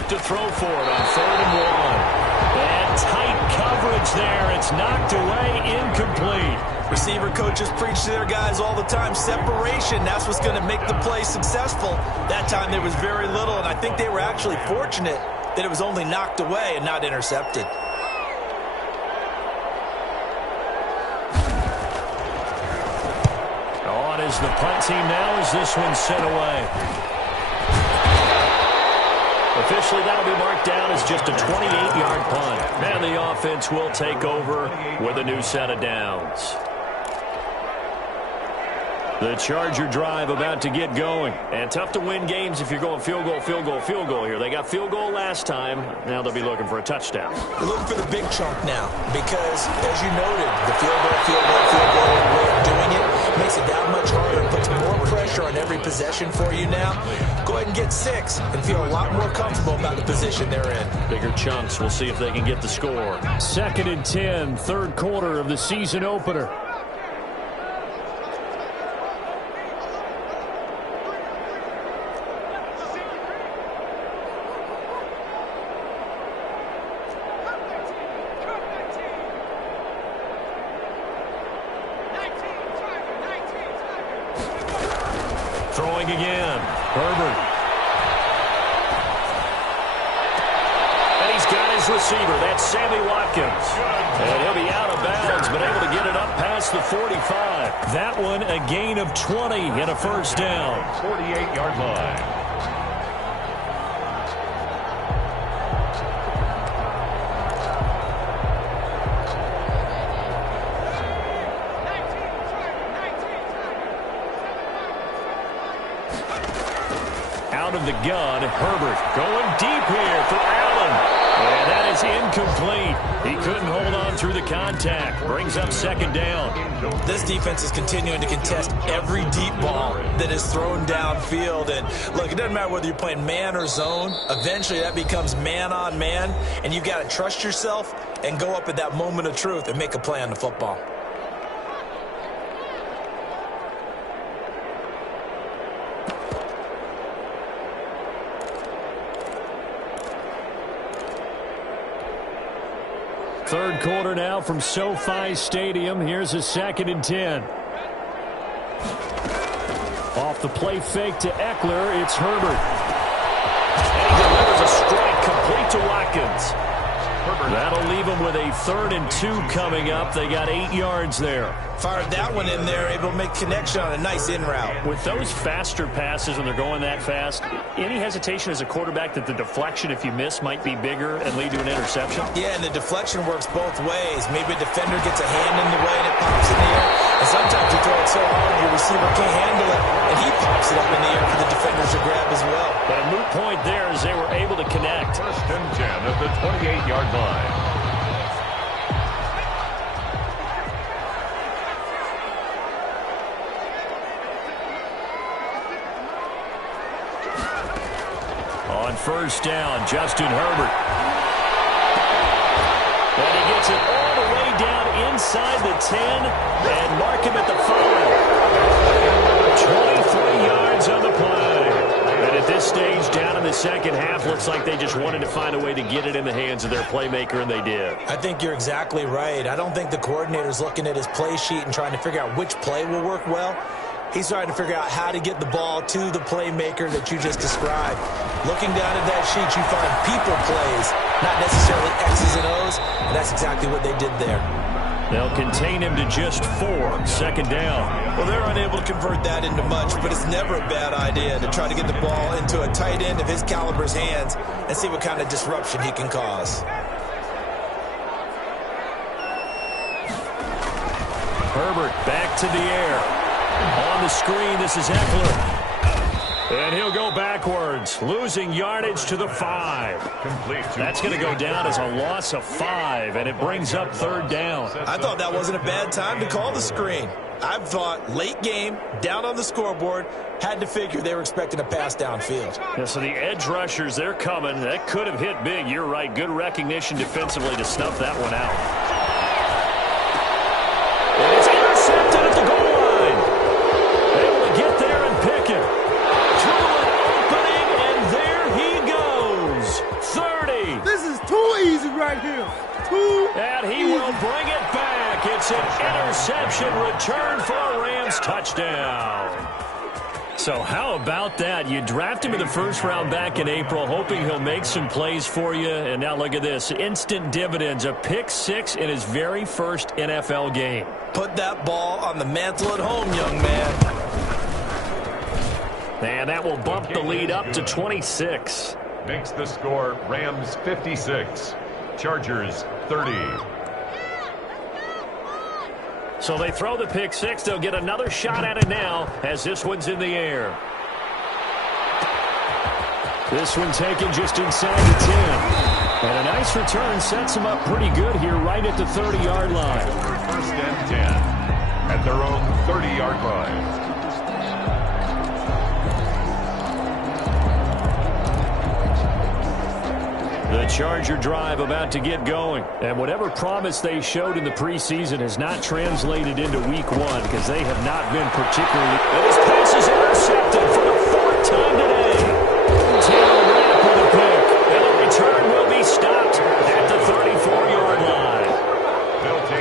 To throw for it on 3rd and 1. And tight coverage there. It's knocked away, incomplete. Receiver coaches preach to their guys all the time. Separation, that's what's going to make the play successful. That time there was very little, and I think they were actually fortunate that it was only knocked away and not intercepted. On is the punt team now as this one's sent away. Officially, that'll be marked down as just a 28-yard punt. And the offense will take over with a new set of downs. The Charger drive about to get going. And tough to win games if you're going field goal, field goal, field goal here. They got field goal last time. Now they'll be looking for a touchdown. They're looking for the big chunk now because, as you noted, the field goal way of doing it makes it that much harder and puts more pressure on every possession for you now. Go ahead and get 6 and feel a lot more comfortable about the position they're in. Bigger chunks. We'll see if they can get the score. 2nd and 10, third quarter of the season opener. Throwing again. Herbert. And he's got his receiver. That's Sammy Watkins. And he'll be out of bounds, but able to get it up past the 45. That one a gain of 20 and a first down. 48-yard line. Out of the gun, Herbert going deep here for Allen. And that is incomplete. He couldn't hold on through the contact. Brings up 2nd down. This defense is continuing to contest every deep ball that is thrown downfield. And look, it doesn't matter whether you're playing man or zone. Eventually that becomes man on man. And you've got to trust yourself and go up at that moment of truth and make a play on the football. Third quarter now from SoFi Stadium. Here's a 2nd and 10. Off the play fake to Eckler, it's Herbert. And he delivers a strike complete to Watkins. That'll leave him with a 3rd and 2 coming up. They got 8 yards there. Fired that one in there, able to make connection on a nice in route. With those faster passes when they're going that fast, any hesitation as a quarterback that the deflection, if you miss, might be bigger and lead to an interception? Yeah, and the deflection works both ways. Maybe a defender gets a hand in the way and it pops in the air. And sometimes you throw it so hard your receiver can't handle it, and he pops it up in the air for the defenders to grab as well. But a moot point there as they were able to connect. 1st and 10 at the 28-yard line. On 1st down, Justin Herbert. And he gets it all the way down inside the 10 and mark him at the 5. 23 yards on the play. And at this stage, down in the second half, looks like they just wanted to find a way to get it in the hands of their playmaker, and they did. I think you're exactly right. I don't think the coordinator's looking at his play sheet and trying to figure out which play will work well. He's trying to figure out how to get the ball to the playmaker that you just described. Looking down at that sheet, you find people plays, not necessarily X's and O's, and that's exactly what they did there. They'll contain him to just 4, 2nd down. Well, they're unable to convert that into much, but it's never a bad idea to try to get the ball into a tight end of his caliber's hands and see what kind of disruption he can cause. Herbert back to the air. On the screen, this is Eckler. And he'll go backwards, losing yardage to the 5. That's going to go down as a loss of 5, and it brings up 3rd down. I thought that wasn't a bad time to call the screen. I thought late game, down on the scoreboard, had to figure they were expecting a pass downfield. Yeah, so the edge rushers, they're coming. That could have hit big. You're right. Good recognition defensively to snuff that one out. And it's intercepted at the goal line. Able to get there and pick it. Through an opening, and there he goes. 30. This is too easy right here. And he will bring it back. It's an interception return for a Rams touchdown. So how about that? You draft him in the 1st round back in April, hoping he'll make some plays for you. And now look at this. Instant dividends. A pick 6 in his very first NFL game. Put that ball on the mantle at home, young man. And that will bump the lead up to 26. Makes the score Rams 56, Chargers 30. So they throw the pick 6. They'll get another shot at it now as this one's in the air. This one taken just inside the 10. And a nice return sets him up pretty good here right at the 30-yard line. 1st and 10. at their own 30-yard line. The Charger drive about to get going. And whatever promise they showed in the preseason has not translated into week one because they have not been particularly... And his pass is intercepted for the fourth time today. Taylor Rapp with a pick. And the return will be stopped at the 34-yard line.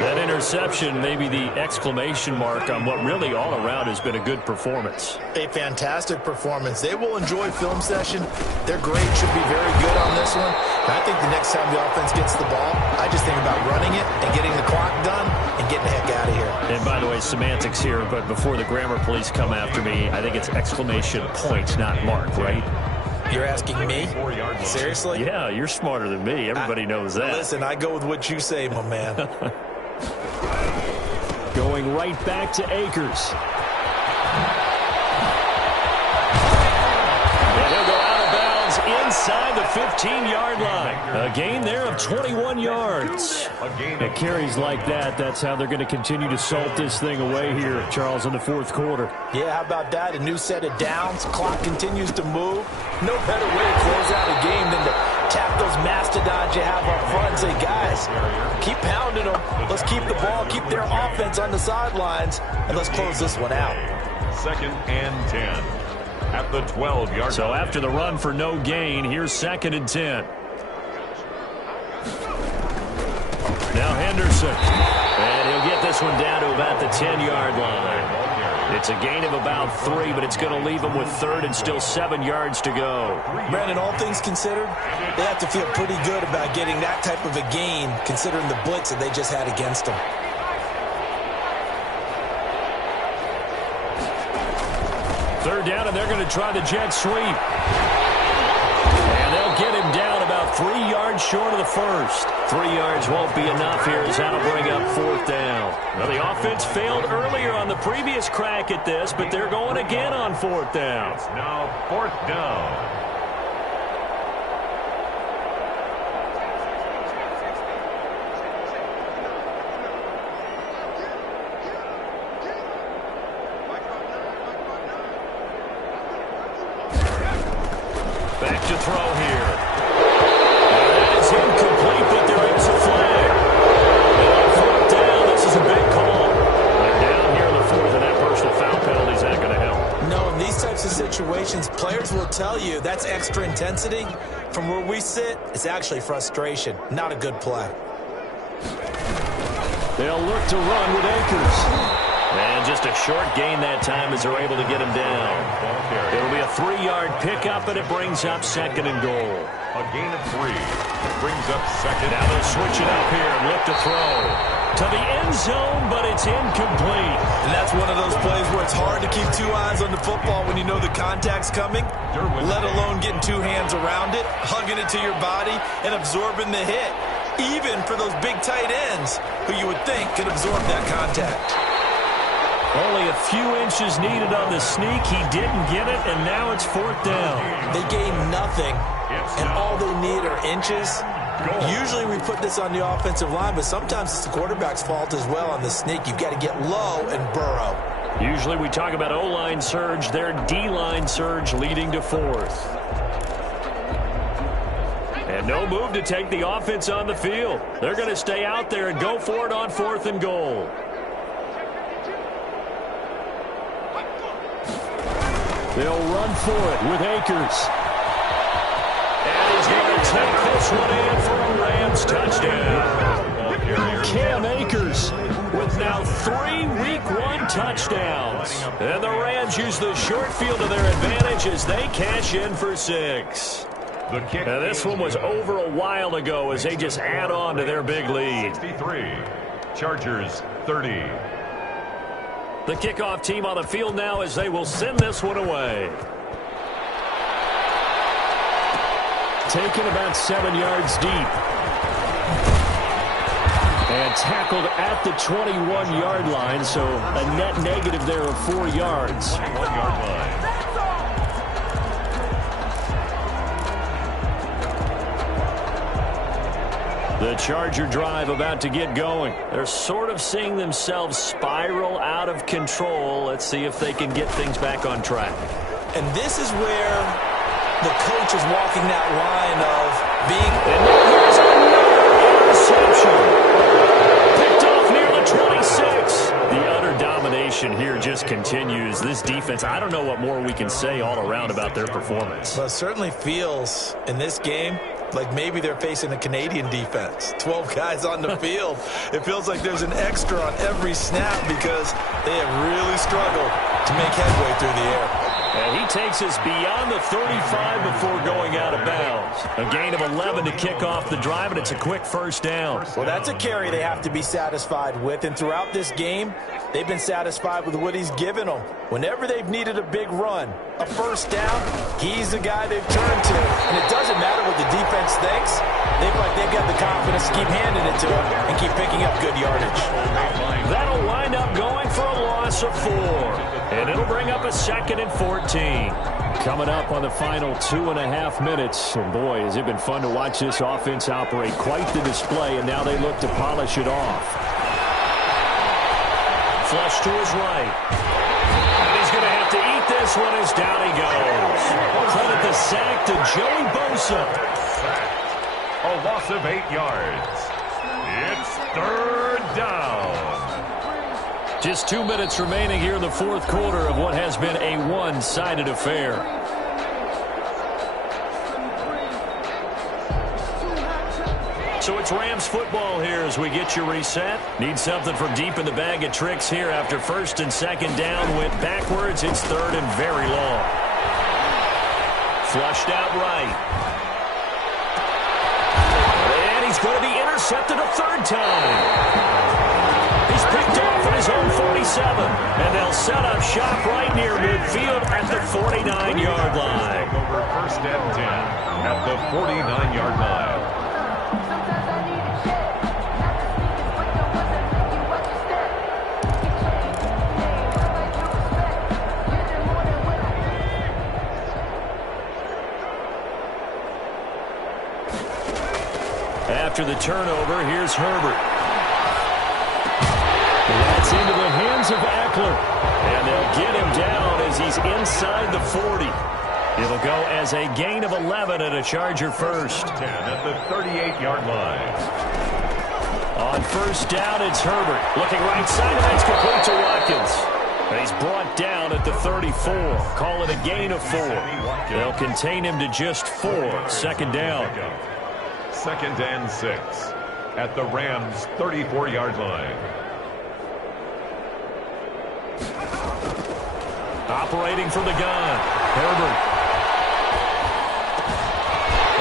That interception may be the exclamation mark on what really all around has been a good performance. A fantastic performance. They will enjoy film session. Their grade should be very good on this one. And I think the next time the offense gets the ball, I just think about running it and getting the clock done and getting the heck out of here. And by the way, semantics here, but before the grammar police come after me, I think it's exclamation point, not mark, right? You're asking me? Seriously? Yeah, you're smarter than me. Everybody knows that. Listen, I go with what you say, my man. Going right back to Akers. And he'll go out of bounds inside the 15-yard line. A gain there of 21 yards. It carries like that. That's how they're going to continue to salt this thing away here, Charles, in the fourth quarter. Yeah, how about that? A new set of downs. Clock continues to move. No better way to close out a game than to tap those mastodons you have up front and say, guys, keep pounding them. Let's keep the ball, keep their offense on the sidelines, and let's close this one out. 2nd and 10 at the 12-yard line. So after the run for no gain, here's 2nd and 10. Now Henderson. And he'll get this one down to about the 10-yard line. It's a gain of about 3, but it's going to leave them with 3rd and still 7 yards to go. Brandon, all things considered, they have to feel pretty good about getting that type of a gain, considering the blitz that they just had against them. 3rd down, and they're going to try the jet sweep. And they'll get him down about 3 yards short of the first. 3 yards won't be enough here as that'll bring up 4th down. Well, the offense failed earlier on the previous crack at this, but they're going again on 4th down. It's now 4th down. Back to throw here. That is incomplete, but there is a flag. And on 4th down, this is a big call. They're down here in the 4th, and that personal foul penalty is not going to help. No, in these types of situations, players will tell you that's extra intensity. From where we sit, it's actually frustration. Not a good play. They'll look to run with Akers. And just a short gain that time as they're able to get him down. It'll be a 3-yard pickup, and it brings up 2nd and goal. A gain of 3. Brings up 2nd. Now they'll switch it up here and look to throw. To the end zone, but it's incomplete. And that's one of those plays where it's hard to keep 2 eyes on the football when you know the contact's coming, let alone getting 2 hands around it, hugging it to your body, and absorbing the hit. Even for those big tight ends who you would think could absorb that contact. Only a few inches needed on the sneak. He didn't get it, and now it's 4th down. They gain nothing, and all they need are inches. Usually we put this on the offensive line, but sometimes it's the quarterback's fault as well on the sneak. You've got to get low and burrow. Usually we talk about O-line surge, their D-line surge leading to 4th. And no move to take the offense on the field. They're going to stay out there and go for it on 4th and goal. They'll run for it with Akers. And he's going to take this one in for a Rams touchdown. Cam Akers with now 3 Week 1 touchdowns. And the Rams use the short field to their advantage as they cash in for 6. Now this one was over a while ago as they just add on to their big lead. 63. Chargers 30. The kickoff team on the field now as they will send this one away. Taken about 7 yards deep. And tackled at the 21-yard line, so a net negative there of 4 yards. 1-yard line. The Charger drive about to get going. They're sort of seeing themselves spiral out of control. Let's see if they can get things back on track. And this is where the coach is walking that line of being... And here's another interception. Picked off near the 26. The utter domination here just continues. This defense, I don't know what more we can say all around about their performance. Well, it certainly feels in this game like maybe they're facing a Canadian defense. 12 guys on the field. It feels like there's an extra on every snap because they have really struggled to make headway through the air. And he takes us beyond the 35 before going out of bounds. A gain of 11 to kick off the drive, and it's a quick first down. Well, that's a carry they have to be satisfied with, and throughout this game, they've been satisfied with what he's given them. Whenever they've needed a big run, a first down, he's the guy they've turned to. And it doesn't matter what the defense thinks. They feel like they've got the confidence to keep handing it to him and keep picking up good yardage. That'll wind up going for a loss of 4. And it'll bring up a 2nd and 14. Coming up on the final 2.5 minutes. And boy, has it been fun to watch this offense operate. Quite the display, and now they look to polish it off. Flush to his right. And he's going to have to eat this one as down he goes. Credit the sack to Joey Bosa. A loss of 8 yards. It's 3rd down. Just 2 minutes remaining here in the 4th quarter of what has been a one-sided affair. So it's Rams football here as we get you reset. Need something from deep in the bag of tricks here after 1st and 2nd down. Went backwards. It's 3rd and very long. Flushed out right. And he's going to be intercepted a 3rd time. He's picked off at his own 47. And they'll set up shop right near midfield at the 49-yard line. Over 1st and 10 at the 49-yard line. After the turnover, here's Herbert. That's into the hands of Eckler. And they'll get him down as he's inside the 40. It'll go as a gain of 11 and a Charger first. 10 at the 38-yard line. On 1st down, it's Herbert. Looking right side, and that's complete to Watkins. And he's brought down at the 34. Call it a gain of 4. They'll contain him to just 4. 2nd down. 2nd and 6 at the Rams' 34-yard line. Operating from the gun, Herbert.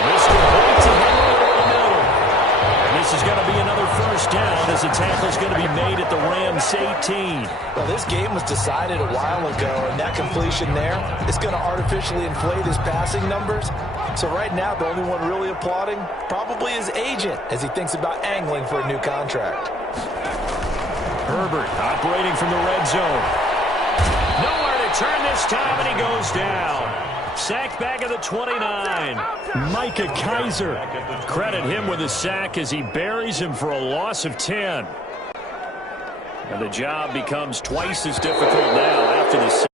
Mr. Holt to Henry over the middle. And this is going to be another 1st down as the tackle's going to be made at the Rams' 18. Well, this game was decided a while ago, and that completion there is going to artificially inflate his passing numbers. So right now, the only one really applauding probably his agent as he thinks about angling for a new contract. Herbert operating from the red zone. Nowhere to turn this time, and he goes down. Sacked back at the 29. Micah Kaiser. Credit him with a sack as he buries him for a loss of 10. And the job becomes twice as difficult now after the